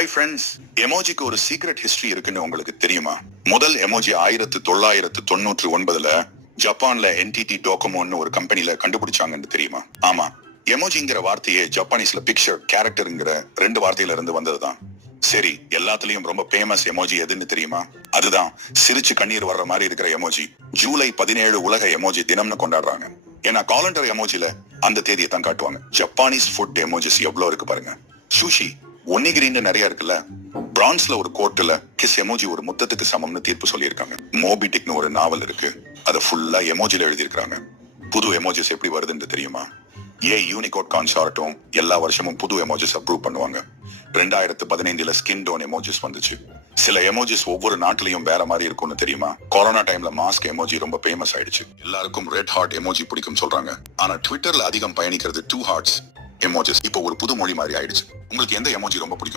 Hi friends எமோஜிக்கு ஒரு secret history இருக்குன்னு உங்களுக்கு தெரியுமா? முதல் எமோஜி ஆயிரத்து தொள்ளாயிரத்து தொண்ணூற்று ஒன்பதுல ஜப்பான்ல என்டிடி டோக்கமோன்னு ஒரு கம்பெனில கண்டுபிடிச்சாங்கன்னு தெரியுமா? ஆமா. எமோஜிங்கிற வார்த்தையே ஜப்பானீஸ்ல பிக்சர் கேரக்டருங்கிற ரெண்டு வார்த்தையில இருந்து வந்ததுதான். சரி எல்லாத்துலயும் ரொம்ப ஃபேமஸ் எமோஜி எதுன்னு தெரியுமா? அதுதான் சிரிச்சு கண்ணீர் வர்ற மாதிரி இருக்கிற எமோஜி ஜூலை பதினேழு உலக எமோஜி தினம்னு கொண்டாடுறாங்க. ஏன்னா காலண்டர் எமோஜில அந்த தேதியை தான் காட்டுவாங்க. ஜப்பானீஸ் ஃபுட் எமோஜிஸ் எவ்வளவு இருக்கு பாருங்க. சுஷி ஒன்னிகிரின்னு நிறைய இருக்குல்ல? பிரான்ஸ்ல ஒரு கோர்ட்ல கிஸ் எமோஜி ஒரு முத்தத்துக்கு சமம்னு தீர்ப்பு சொல்லியிருக்காங்க. மோபிடிக்னு ஒரு நாவல் இருக்கு. அதை ஃபுல்லா எமோஜில எழுதியிருக்காங்க புது எமோஜிஸ் எப்படி வருதுன்னு தெரியுமா? ஏ யூனிகோட் கான்சார்ட்டும் எல்லா வருஷமும் புது எமோஜிஸ் அப்ரூவ் பண்ணுவாங்க. ரெண்டாயிரத்து பதினைந்துல ஸ்கின் டோன் எமோஜிஸ் வந்துச்சு. சில எமோஜிஸ் ஒவ்வொரு நாட்டிலையும் வேற மாதிரி இருக்கும்னு தெரியுமா? கொரோனா டைம்ல மாஸ்க் எமோஜி ரொம்ப ஃபேமஸ் ஆயிடுச்சு. எல்லாருக்கும் ரெட் ஹார்ட் எமோஜி பிடிக்கும் சொல்றாங்க. ஆனா ட்விட்டர்ல அதிகம் பயணிக்கிறது டூ ஹார்ட்ஸ் எமோஜிஸ் இப்போ ஒரு புது மொழி மாதிரி ஆயிடுச்சு. உங்களுக்கு எந்த எமோஜி ரொம்ப பிடிக்கும்?